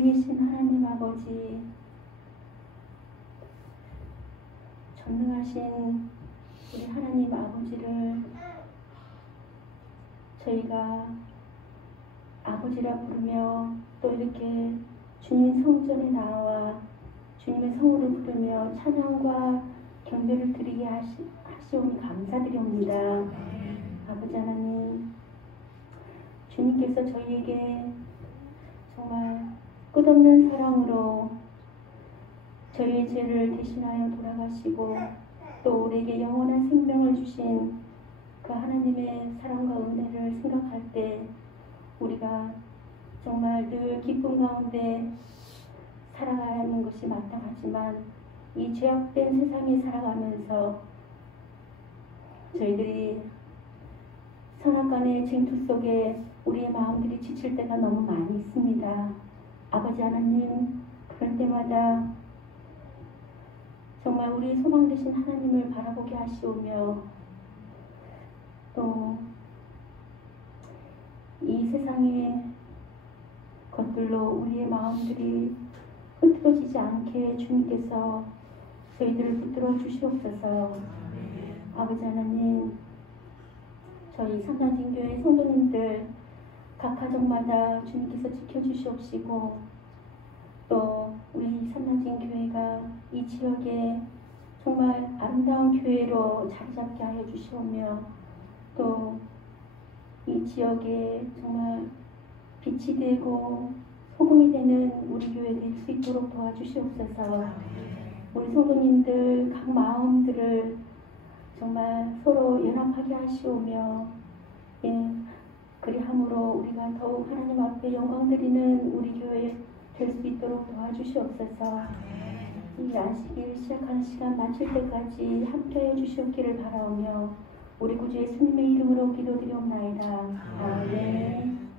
하늘에 계신 하나님 아버지, 전능하신 우리 하나님 아버지를 저희가 아버지라 부르며 또 이렇게 주님 성전에 나와 주님의 성호를 부르며 찬양과 경배를 드리게 하시오니 감사드립니다. 아버지 하나님, 주님께서 저희에게 정말 끝없는 사랑으로 저희의 죄를 대신하여 돌아가시고 또 우리에게 영원한 생명을 주신 그 하나님의 사랑과 은혜를 생각할 때 우리가 정말 늘 기쁨 가운데 살아가야 하는 것이 마땅하지만 이 죄악된 세상에 살아가면서 저희들이 선악간의 쟁투 속에 우리의 마음들이 지칠 때가 너무 많이 있습니다. 아버지 하나님, 그럴 때마다 정말 우리 소망 되신 하나님을 바라보게 하시오며 또 이 세상의 것들로 우리의 마음들이 흐트러지지 않게 주님께서 저희들을 붙들어 주시옵소서. 아버지 하나님, 저희 삼산진교회 성도님들 각 가정마다 주님께서 지켜주시옵시고 또 우리 삼산진교회가 이 지역에 정말 아름다운 교회로 자리잡게 하여 주시오며 또 이 지역에 정말 빛이 되고 소금이 되는 우리 교회 될 수 있도록 도와주시옵소서. 우리 성도님들 각 마음들을 정말 서로 연합하게 하시오며 그리함으로 우리가 더욱 하나님 앞에 영광 드리는 우리 교회 될 수 있도록 도와주시옵소서. 이 안식일 시작하는 시간 마칠 때까지 함께하여 주시옵기를 바라오며 우리 구주 예수님의 이름으로 기도드리옵나이다. 아멘.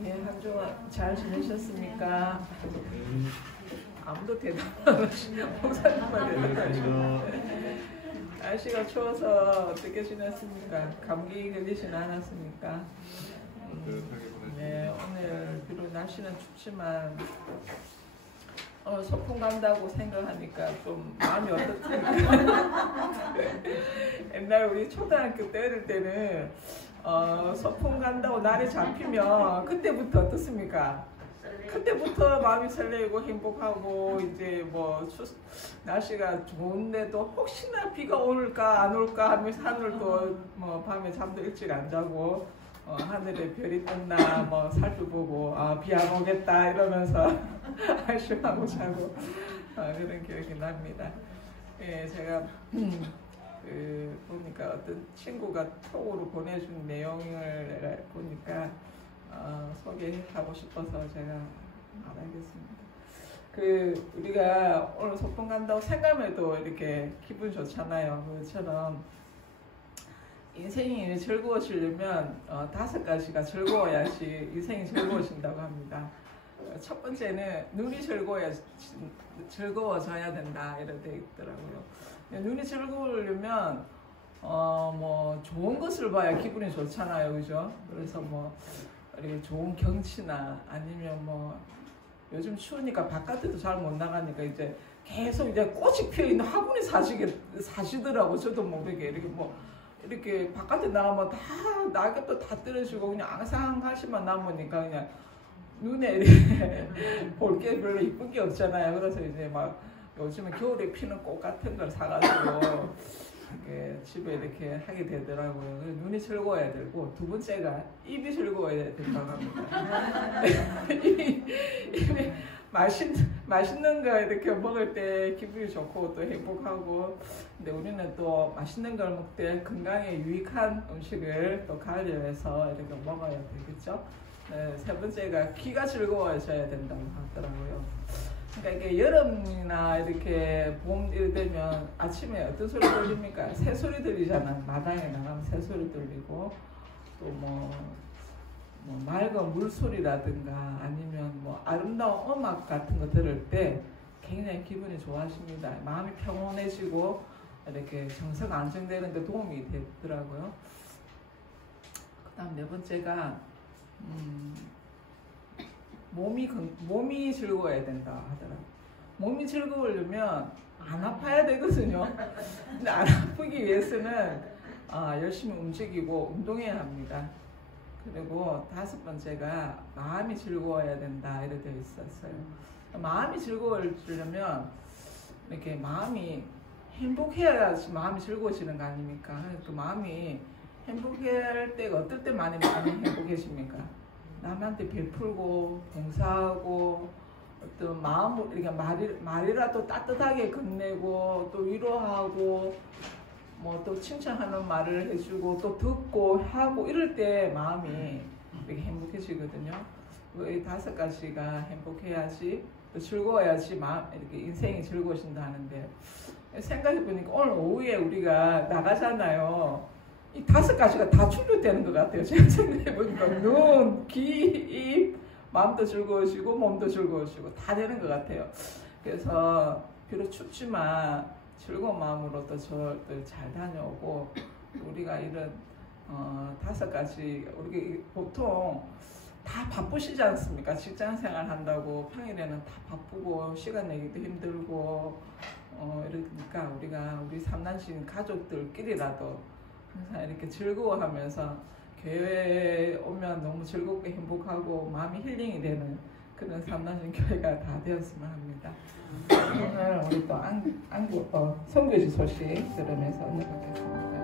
네, 한 주간 잘 지내셨습니까? 아무도 대답 안 하시냐? 목사님만 대답하시고. 날씨가 추워서 어떻게 지냈습니까? 감기 걸리진 않았습니까? 네, 오늘 비록 날씨는 춥지만 소풍 간다고 생각하니까 좀 마음이 어떻습니까? 옛날 우리 초등학교 때는 소풍 간다고 날이 잡히면 그때부터 어떻습니까? 그때부터 마음이 설레고 행복하고 이제 뭐 날씨가 좋은데도 혹시나 비가 올까 안 올까 하면서 하늘도 뭐 밤에 잠도 일찍 안 자고 하늘에 별이 떴나 뭐 살펴보고 비 안 오겠다 이러면서 안심하고 자고 그런 기억이 납니다. 예, 제가 보니까 어떤 친구가 톡으로 보내준 내용을 보니까 소개하고 싶어서 제가 말하겠습니다. 우리가 오늘 소풍 간다고 생각해도 이렇게 기분 좋잖아요. 그것처럼 인생이 즐거워지려면 5가지가 즐거워야지 인생이 즐거워진다고 합니다. 첫 번째는 눈이 즐거워져야 된다 이렇게 되어 있더라고요. 눈이 즐거우려면 뭐 좋은 것을 봐야 기분이 좋잖아요, 그죠? 그래서 뭐 이렇게 좋은 경치나 아니면 뭐 요즘 추우니까 바깥에도 잘 못 나가니까 이제 계속 이제 꽃이 피어 있는 화분에 사시더라고. 저도 모르게 이렇게 뭐 이렇게 바깥에 나가면 다 낙엽도 다 떨어지고 그냥 앙상하시만 남으니까 그냥 눈에 이렇게 볼 게 별로 이쁜 게 없잖아요. 그래서 이제 막 요즘에 겨울에 피는 꽃 같은 걸 사가지고 이렇게 집에 이렇게 하게 되더라고요. 눈이 즐거워야 되고 두 번째가 입이 즐거워야 된다고 합니다. 입이 맛있는 거 이렇게 먹을 때 기분이 좋고 또 행복하고 근데 우리는 또 맛있는 걸 먹을 때 건강에 유익한 음식을 또 가려해서 이렇게 먹어야 되겠죠. 네, 세 번째가 귀가 즐거워져야 된다고 하더라고요. 그러니까 이게 여름이나 이렇게 봄 이렇게 되면 아침에 어떤 소리 들립니까? 새소리 들리잖아. 마당에 나가면 새소리 들리고 또 뭐 맑은 물소리라든가 아니면 뭐 아름다운 음악 같은 거 들을 때 굉장히 기분이 좋아집니다. 마음이 평온해지고 이렇게 정서가 안정되는 데 도움이 되더라고요. 다음 네 번째가 몸이 즐거워야 된다 하더라고요. 몸이 즐거우려면 안 아파야 되거든요. 근데 안 아프기 위해서는 열심히 움직이고 운동해야 합니다. 그리고 다섯 번째가 마음이 즐거워야 된다 이렇게 되어 있었어요. 마음이 즐거워지려면 이렇게 마음이 행복해야지 마음이 즐거워지는 거 아닙니까? 그 마음이 행복할 때가 어떨 때 마음이 행복해집니까? 남한테 베풀고 봉사하고 어떤 마음을 이렇게 말이라도 따뜻하게 건네고 또 위로하고 뭐 또 칭찬하는 말을 해주고 또 듣고 하고 이럴 때 마음이 이렇게 행복해지거든요. 이 다섯 가지가 행복해야지 또 즐거워야지 이렇게 인생이 즐거워진다 하는데 생각해 보니까 오늘 오후에 우리가 나가잖아요. 이 다섯 가지가 다 충족되는 것 같아요. 제가 생각해 보니까 눈, 귀, 입, 마음도 즐거워지고 몸도 즐거워지고 다 되는 것 같아요. 그래서 비록 춥지만 즐거운 마음으로 또 잘 다녀오고 우리가 이런 다섯 가지 우리 보통 다 바쁘시지 않습니까? 직장 생활 한다고 평일에는 다 바쁘고 시간 내기도 힘들고 이러니까 우리가 우리 삼단신 가족들끼리라도 항상 이렇게 즐거워하면서 교회에 오면 너무 즐겁게 행복하고 마음이 힐링이 되는 그런 삼단신 교회가 다 되었으면 합니다. 오늘 우리 또 선교지 소식 들으면서 언급하겠습니다.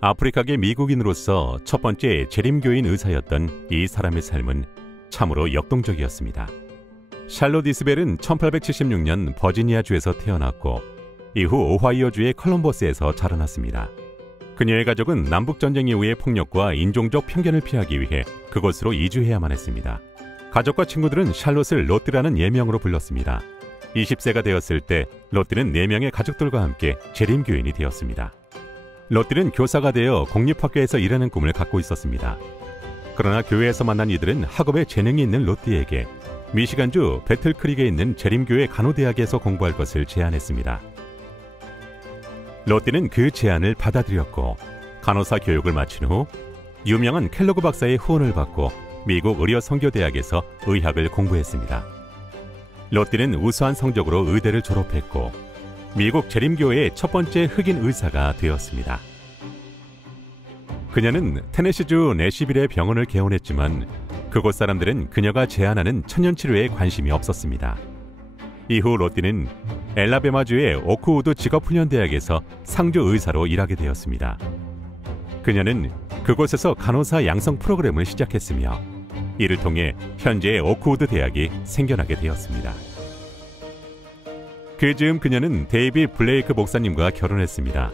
아프리카계 미국인으로서 첫 번째 재림교인 의사였던 이 사람의 삶은 참으로 역동적이었습니다. 샬롯 이스벨은 1876년 버지니아주에서 태어났고 이후 오하이오주의 컬럼버스에서 자라났습니다. 그녀의 가족은 남북전쟁 이후의 폭력과 인종적 편견을 피하기 위해 그곳으로 이주해야만 했습니다. 가족과 친구들은 샬롯을 로띠라는 예명으로 불렀습니다. 20세가 되었을 때 로띠는 4명의 가족들과 함께 재림교인이 되었습니다. 로띠는 교사가 되어 공립학교에서 일하는 꿈을 갖고 있었습니다. 그러나 교회에서 만난 이들은 학업에 재능이 있는 로띠에게 미시간주 배틀크릭에 있는 재림교회 간호대학에서 공부할 것을 제안했습니다. 로띠는 그 제안을 받아들였고 간호사 교육을 마친 후 유명한 켈로그 박사의 후원을 받고 미국 의료선교대학에서 의학을 공부했습니다. 로띠는 우수한 성적으로 의대를 졸업했고 미국 재림교회의 첫 번째 흑인 의사가 되었습니다. 그녀는 테네시주 내시빌의 병원을 개원했지만 그곳 사람들은 그녀가 제안하는 천연치료에 관심이 없었습니다. 이후 로띠는 엘라베마주의 오크우드 직업훈련대학에서 상주 의사로 일하게 되었습니다. 그녀는 그곳에서 간호사 양성 프로그램을 시작했으며 이를 통해 현재의 오크우드 대학이 생겨나게 되었습니다. 그 즈음 그녀는 데이비 블레이크 목사님과 결혼했습니다.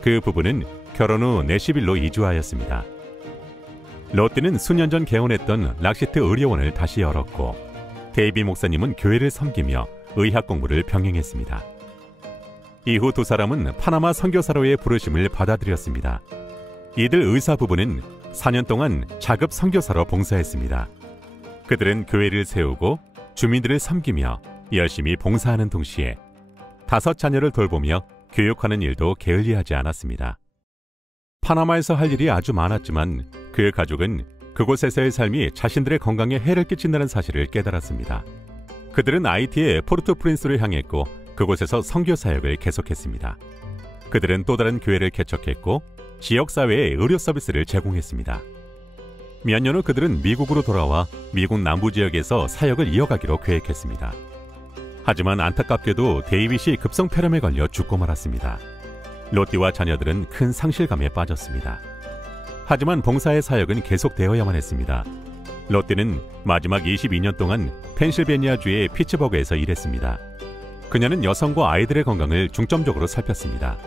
그 부부는 결혼 후 내시빌로 이주하였습니다. 로띠는 수년 전 개원했던 락시트 의료원을 다시 열었고 데이비 목사님은 교회를 섬기며 의학 공부를 병행했습니다. 이후 두 사람은 파나마 선교사로의 부르심을 받아들였습니다. 이들 의사 부부는 4년 동안 자급 선교사로 봉사했습니다. 그들은 교회를 세우고 주민들을 섬기며 열심히 봉사하는 동시에 5 자녀를 돌보며 교육하는 일도 게을리하지 않았습니다. 파나마에서 할 일이 아주 많았지만 그 가족은 그곳에서의 삶이 자신들의 건강에 해를 끼친다는 사실을 깨달았습니다. 그들은 아이티의 포르토프린스를 향했고 그곳에서 선교 사역을 계속했습니다. 그들은 또 다른 교회를 개척했고 지역사회에 의료 서비스를 제공했습니다. 몇 년 후 그들은 미국으로 돌아와 미국 남부 지역에서 사역을 이어가기로 계획했습니다. 하지만 안타깝게도 데이빗이 급성폐렴에 걸려 죽고 말았습니다. 로띠와 자녀들은 큰 상실감에 빠졌습니다. 하지만 봉사의 사역은 계속되어야만 했습니다. 로띠는 마지막 22년 동안 펜실베니아주의 피츠버그에서 일했습니다. 그녀는 여성과 아이들의 건강을 중점적으로 살폈습니다.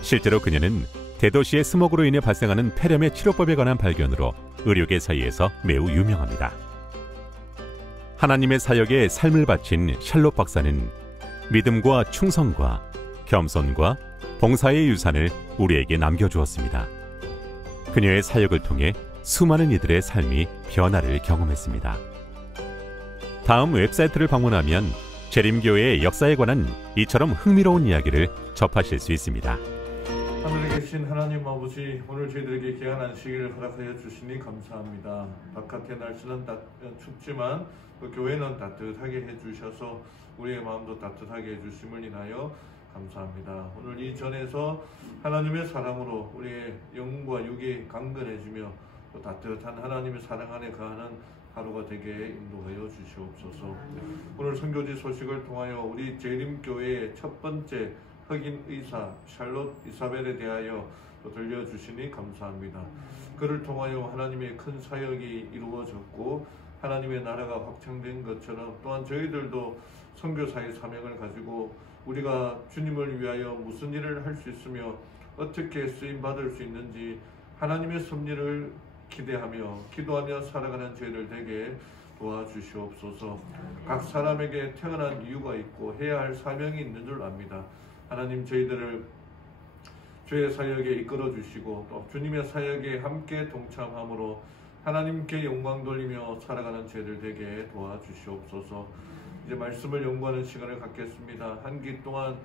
실제로 그녀는 대도시의 스모그로 인해 발생하는 폐렴의 치료법에 관한 발견으로 의료계 사이에서 매우 유명합니다. 하나님의 사역에 삶을 바친 샬롯 박사는 믿음과 충성과 겸손과 봉사의 유산을 우리에게 남겨주었습니다. 그녀의 사역을 통해 수많은 이들의 삶이 변화를 경험했습니다. 다음 웹사이트를 방문하면 재림교회의 역사에 관한 이처럼 흥미로운 이야기를 접하실 수 있습니다. 하늘에 계신 하나님 아버지, 오늘 저희들에게 귀한 안식일을 허락하여 주시니 감사합니다. 바깥의 날씨는 춥지만 교회는 따뜻하게 해주셔서 우리의 마음도 따뜻하게 해주심을 인하여 감사합니다. 오늘 이 전에서 하나님의 사랑으로 우리의 영과 육이 강건해지며 또 따뜻한 하나님의 사랑 안에 거하는 하루가 되게 인도하여 주시옵소서. 오늘 선교지 소식을 통하여 우리 재림교회의 첫 번째 흑인 의사 샬롯 이사벨에 대하여 들려주시니 감사합니다. 그를 통하여 하나님의 큰 사역이 이루어졌고 하나님의 나라가 확장된 것처럼 또한 저희들도 선교사의 사명을 가지고 우리가 주님을 위하여 무슨 일을 할 수 있으며 어떻게 쓰임받을 수 있는지 하나님의 섭리를 기대하며 기도하며 살아가는 저희들 되게 도와주시옵소서. 각 사람에게 태어난 이유가 있고 해야 할 사명이 있는 줄 압니다. 하나님, 저희들을 주의 사역에 이끌어 주시고 또 주님의 사역에 함께 동참함으로 하나님께 영광 돌리며 살아가는 저희들 되게 도와주시옵소서. 이제 말씀을 연구하는 시간을 갖겠습니다. 한 기 동안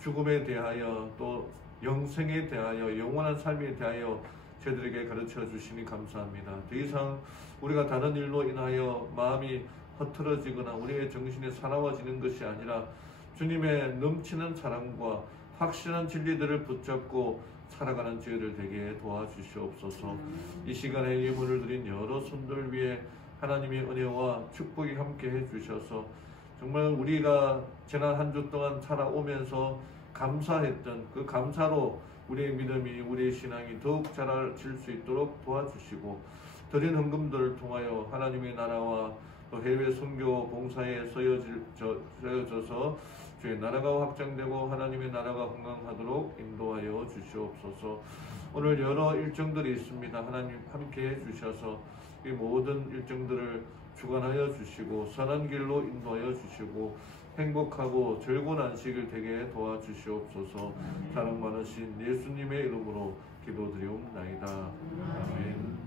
죽음에 대하여 또 영생에 대하여 영원한 삶에 대하여 저희들에게 가르쳐 주시니 감사합니다. 더 이상 우리가 다른 일로 인하여 마음이 흐트러지거나 우리의 정신이 사나워지는 것이 아니라 주님의 넘치는 사랑과 확실한 진리들을 붙잡고 살아가는 저희들 되게 도와주시옵소서. 이 시간에 예물을 드린 여러 손들 위에 하나님의 은혜와 축복이 함께 해주셔서 정말 우리가 지난 한 주 동안 살아오면서 감사했던 그 감사로 우리의 믿음이 우리의 신앙이 더욱 자라질 수 있도록 도와주시고 드린 헌금들을 통하여 하나님의 나라와 또 해외 선교 봉사에 쓰여져서 주의 나라가 확장되고 하나님의 나라가 건강하도록 인도하여 주시옵소서. 오늘 여러 일정들이 있습니다. 하나님 함께 해주셔서 이 모든 일정들을 주관하여 주시고 선한 길로 인도하여 주시고 행복하고 즐거운 안식일 되게 도와주시옵소서. 사랑 많으신 예수님의 이름으로 기도드리옵나이다. 아멘.